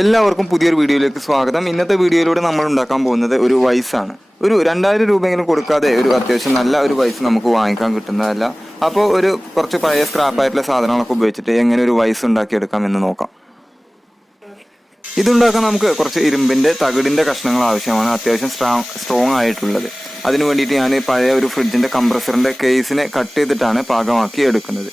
എല്ലാവർക്കും പുതിയൊരു വീഡിയോയിലേക്ക് സ്വാഗതം. ഇന്നത്തെ വീഡിയോയിലൂടെ നമ്മൾ ഉണ്ടാക്കാൻ പോകുന്നത് ഒരു വൈസാണ്. ഒരു 2000 രൂപയെങ്കിലും കൊടുക്കാതെ ഒരു അത്യാവശ്യം നല്ല ഒരു വൈസ് നമുക്ക് വാങ്ങിക്കാൻ കിട്ടുന്നതല്ല. അപ്പോൾ കുറച്ച് പഴയ സ്ക്രാപ്പായിട്ടുള്ള സാധനങ്ങളൊക്കെ ഉപയോഗിച്ചിട്ട് എങ്ങനെ ഒരു വൈസ് ഉണ്ടാക്കിയെടുക്കാം എന്ന് നോക്കാം. ഇതുണ്ടാക്കാൻ നമുക്ക് കുറച്ച് ഇരുമ്പിൻ്റെ തകിടിൻ്റെ കഷ്ണങ്ങൾ ആവശ്യമാണ്, അത്യാവശ്യം സ്ട്രോങ് ആയിട്ടുള്ളത്. അതിനു വേണ്ടിയിട്ട് ഞാൻ പഴയ ഒരു ഫ്രിഡ്ജിൻ്റെ കംപ്രസറിൻ്റെ കേസിനെ കട്ട് ചെയ്തിട്ടാണ് പാകമാക്കി എടുക്കുന്നത്.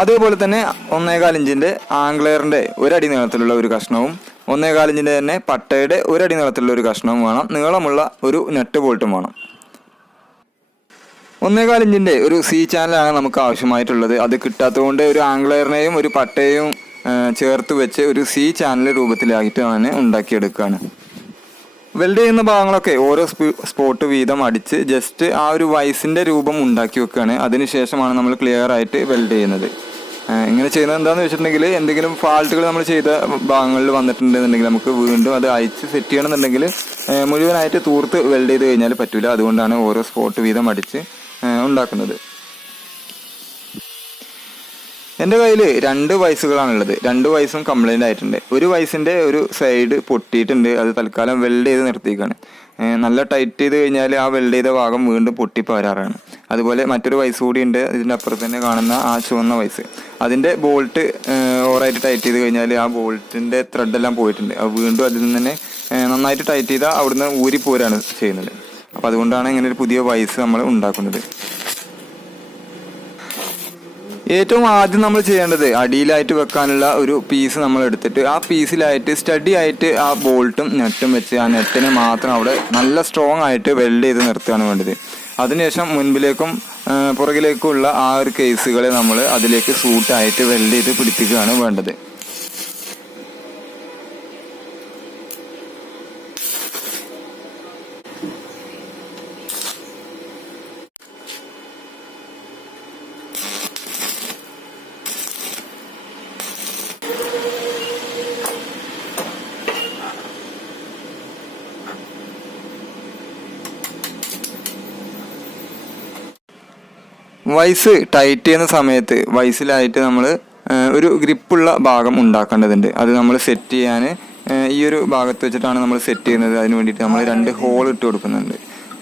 അതേപോലെ തന്നെ 1.25 ഇഞ്ചിൻ്റെ ആംഗ്ലറിൻ്റെ ഒരടി നീളത്തിലുള്ള ഒരു കഷ്ണവും 1.25 ഇഞ്ചിൻ്റെ തന്നെ പട്ടയുടെ ഒരടി നീളത്തിലുള്ള ഒരു കഷ്ണവും വേണം. നീളമുള്ള ഒരു നെറ്റ് ബോൾട്ടും വേണം. 1.25 ഇഞ്ചിൻ്റെ ഒരു സി ചാനലാണ് നമുക്ക് ആവശ്യമായിട്ടുള്ളത്. അത് കിട്ടാത്തതുകൊണ്ട് ഒരു ആംഗ്ലറിനെയും ഒരു പട്ടയും ചേർത്ത് വെച്ച് ഒരു സി ചാനൽ രൂപത്തിലായിട്ട് ഞാൻ ഉണ്ടാക്കിയെടുക്കുകയാണ്. വെൽഡ് ചെയ്യുന്ന ഭാഗങ്ങളൊക്കെ ഓരോ സ്പോട്ട് വീതം അടിച്ച് ജസ്റ്റ് ആ ഒരു വൈസിൻ്റെ രൂപം ഉണ്ടാക്കി വെക്കുകയാണ്. അതിനുശേഷമാണ് നമ്മൾ ക്ലിയർ ആയിട്ട് വെൽഡ് ചെയ്യുന്നത്. ഇങ്ങനെ ചെയ്യുന്നത് എന്താണെന്ന് വെച്ചിട്ടുണ്ടെങ്കിൽ എന്തെങ്കിലും ഫാൾട്ടുകൾ നമ്മൾ ചെയ്ത ഭാഗങ്ങളിൽ വന്നിട്ടുണ്ടെന്നുണ്ടെങ്കിൽ നമുക്ക് വീണ്ടും അത് അയച്ച് സെറ്റ് ചെയ്യണമെന്നുണ്ടെങ്കിൽ മുഴുവനായിട്ട് തൂർത്ത് വെൽഡ് ചെയ്ത് കഴിഞ്ഞാൽ പറ്റില്ല. അതുകൊണ്ടാണ് ഓരോ സ്പോട്ട് വീതം അടിച്ച് ഉണ്ടാക്കുന്നത്. എൻ്റെ കയ്യിൽ 2 വൈസുകളാണുള്ളത്. 2 വൈസും കംപ്ലൈൻ്റ് ആയിട്ടുണ്ട്. ഒരു വൈസിൻ്റെ ഒരു സൈഡ് പൊട്ടിയിട്ടുണ്ട്. അത് തൽക്കാലം വെൽഡ് ചെയ്ത് നിർത്തിയിരിക്കുകയാണ്. നല്ല ടൈറ്റ് ചെയ്ത് കഴിഞ്ഞാൽ ആ വെൽഡ് ചെയ്ത ഭാഗം വീണ്ടും പൊട്ടിപ്പോരാറാണ്. അതുപോലെ മറ്റൊരു വൈസ് കൂടി ഉണ്ട്. ഇതിൻ്റെ അപ്പുറത്ത് തന്നെ കാണുന്ന ആ ചുവന്ന വൈസ്, അതിൻ്റെ ബോൾട്ട് ഓവറായിട്ട് ടൈറ്റ് ചെയ്ത് കഴിഞ്ഞാൽ ആ ബോൾട്ടിൻ്റെ ത്രെഡെല്ലാം പോയിട്ടുണ്ട്. അത് വീണ്ടും അതിൽ നിന്ന് തന്നെ നന്നായിട്ട് ടൈറ്റ് ചെയ്താൽ അവിടുന്ന് ഊരിപ്പോരാണ് ചെയ്യുന്നത്. അപ്പോൾ അതുകൊണ്ടാണ് ഇങ്ങനെ ഒരു പുതിയ വൈസ് നമ്മൾ ഉണ്ടാക്കുന്നത്. ഏറ്റവും ആദ്യം നമ്മൾ ചെയ്യേണ്ടത് അടിയിലായിട്ട് വെക്കാനുള്ള ഒരു പീസ് നമ്മൾ എടുത്തിട്ട് ആ പീസിലായിട്ട് സ്റ്റഡി ആയിട്ട് ആ ബോൾട്ടും നെറ്റും വെച്ച് ആ നെറ്റിനെ മാത്രം അവിടെ നല്ല സ്ട്രോങ് ആയിട്ട് വെൽഡ് ചെയ്ത് നിർത്തുകയാണ് വേണ്ടത്. അതിനുശേഷം മുൻപിലേക്കും പുറകിലേക്കുമുള്ള ആ ഒരു കേസുകളെ നമ്മൾ അതിലേക്ക് സൂട്ടായിട്ട് വെൽഡ് ചെയ്ത് പിടിപ്പിക്കുകയാണ് വേണ്ടത്. വൈസ് ടൈറ്റ് ചെയ്യുന്ന സമയത്ത് വൈസിലായിട്ട് നമ്മൾ ഒരു ഗ്രിപ്പുള്ള ഭാഗം ഉണ്ടാക്കേണ്ടതുണ്ട്. അത് നമ്മൾ സെറ്റ് ചെയ്യാൻ ഈ ഒരു ഭാഗത്ത് വെച്ചിട്ടാണ് നമ്മൾ സെറ്റ് ചെയ്യുന്നത്. അതിന് വേണ്ടിയിട്ട് നമ്മൾ 2 ഹോൾ ഇട്ട് കൊടുക്കുന്നുണ്ട്.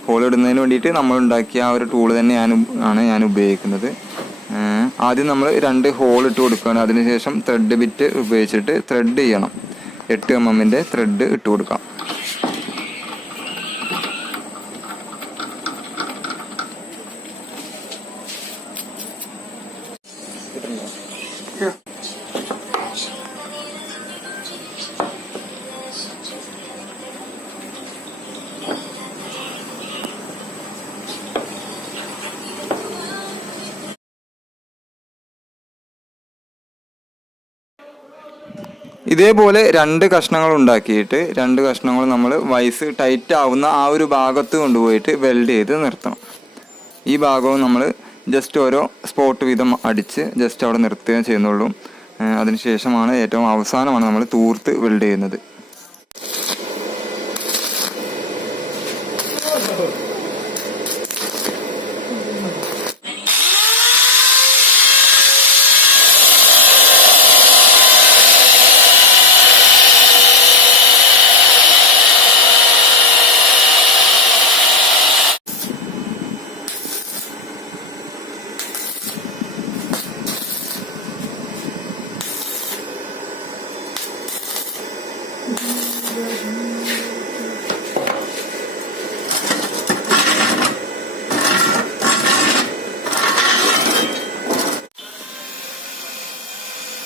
ഹോൾ ഇടുന്നതിന് വേണ്ടിയിട്ട് നമ്മൾ ഉണ്ടാക്കിയ ആ ഒരു ടൂൾ തന്നെ ഞാൻ ഉപയോഗിക്കുന്നത്. ആദ്യം നമ്മൾ 2 ഹോൾ ഇട്ട് കൊടുക്കുകയാണ്. അതിനുശേഷം ത്രെഡ് ബിറ്റ് ഉപയോഗിച്ചിട്ട് ത്രെഡ് ചെയ്യണം. 8 mm ത്രെഡ് ഇട്ട് കൊടുക്കാം. ഇതേപോലെ 2 കഷ്ണങ്ങൾ ഉണ്ടാക്കിയിട്ട് 2 കഷ്ണങ്ങൾ നമ്മൾ വൈസ് ടൈറ്റ് ആവുന്ന ആ ഒരു ഭാഗത്ത് കൊണ്ടുപോയിട്ട് വെൽഡ് ചെയ്ത് നിർത്തണം. ഈ ഭാഗവും നമ്മൾ ജസ്റ്റ് ഓരോ സ്പോട്ട് വീതം അടിച്ച് ജസ്റ്റ് അവിടെ നിർത്തുകയും ചെയ്യുന്നുള്ളൂ. അതിനുശേഷമാണ് ഏറ്റവും അവസാനമാണ് നമ്മൾ തൂർത്ത് വെൽഡ് ചെയ്യുന്നത്.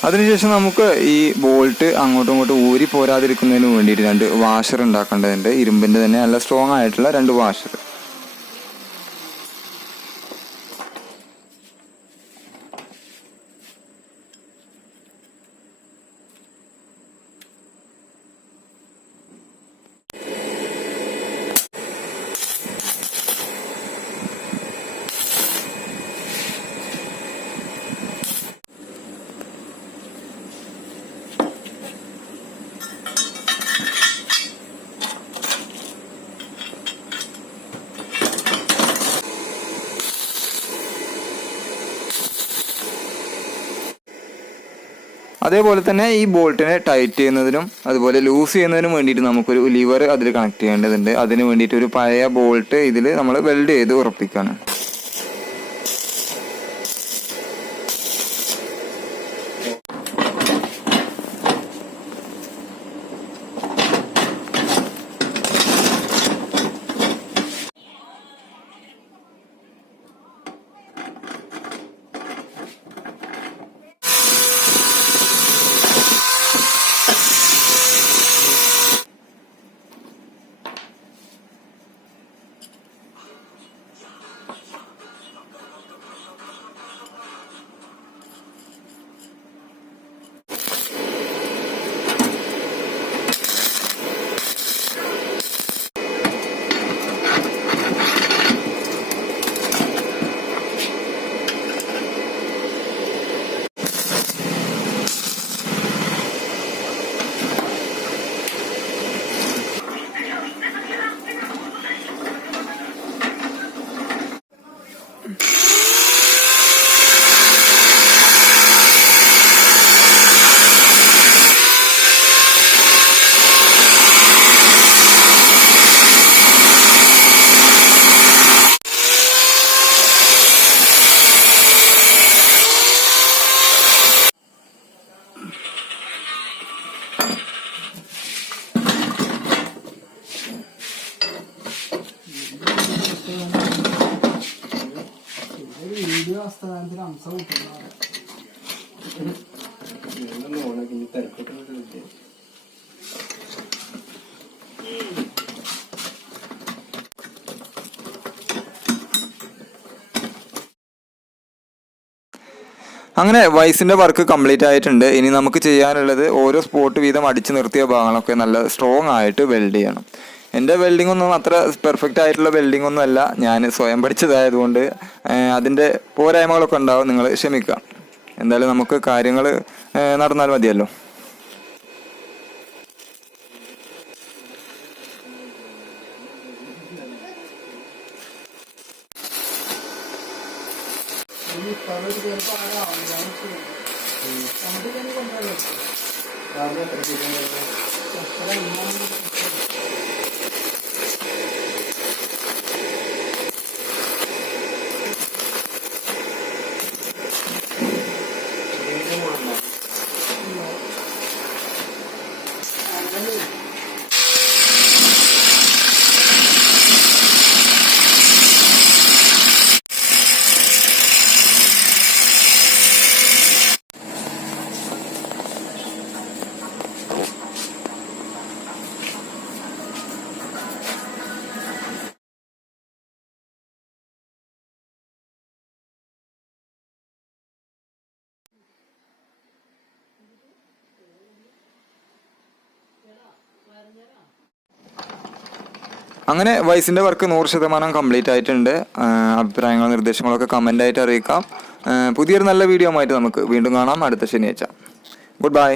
അതിനുശേഷം നമുക്ക് ഈ ബോൾട്ട് അങ്ങോട്ടും ഇങ്ങോട്ടും ഊരി പോരാതിരിക്കുന്നതിന് വേണ്ടിയിട്ട് 2 വാഷർ ഉണ്ടാക്കേണ്ടതുണ്ട്. ഇരുമ്പിൻ്റെ തന്നെ നല്ല സ്ട്രോങ് ആയിട്ടുള്ള 2 വാഷർ. അതേപോലെ തന്നെ ഈ ബോൾട്ടിനെ ടൈറ്റ് ചെയ്യുന്നതിനും അതുപോലെ ലൂസ് ചെയ്യുന്നതിനും വേണ്ടിയിട്ട് നമുക്കൊരു ലിവർ അതിൽ കണക്ട് ചെയ്യേണ്ടതുണ്ട്. അതിന് വേണ്ടിയിട്ട് ഒരു പഴയ ബോൾട്ട് ഇതിൽ നമ്മൾ വെൽഡ് ചെയ്ത് ഉറപ്പിക്കുകയാണ്. അങ്ങനെ വൈസിൻ്റെ വർക്ക് കംപ്ലീറ്റ് ആയിട്ടുണ്ട്. ഇനി നമുക്ക് ചെയ്യാനുള്ളത് ഓരോ സ്പോട്ട് വീതം അടിച്ചു നിർത്തിയ ഭാഗങ്ങളൊക്കെ നല്ല സ്ട്രോങ് ആയിട്ട് വെൽഡ് ചെയ്യണം. എൻ്റെ വെൽഡിംഗ് ഒന്നും അത്ര പെർഫെക്റ്റ് ആയിട്ടുള്ള വെൽഡിംഗ് ഒന്നും അല്ല, ഞാൻ സ്വയം പഠിച്ചതായതുകൊണ്ട് അതിൻ്റെ പോരായ്മകളൊക്കെ ഉണ്ടാവും, നിങ്ങൾ ക്ഷമിക്കുക. എന്തായാലും നമുക്ക് കാര്യങ്ങൾ നടന്നാൽ മതിയല്ലോ. അങ്ങനെ വൈസിൻ്റെ വർക്ക് 100% കംപ്ലീറ്റ് ആയിട്ടുണ്ട്. അഭിപ്രായങ്ങളും നിർദ്ദേശങ്ങളൊക്കെ കമൻ്റായിട്ട് അറിയിക്കാം. പുതിയൊരു നല്ല വീഡിയോ ആയിട്ട് നമുക്ക് വീണ്ടും കാണാം അടുത്ത ശനിയാഴ്ച. Good bye.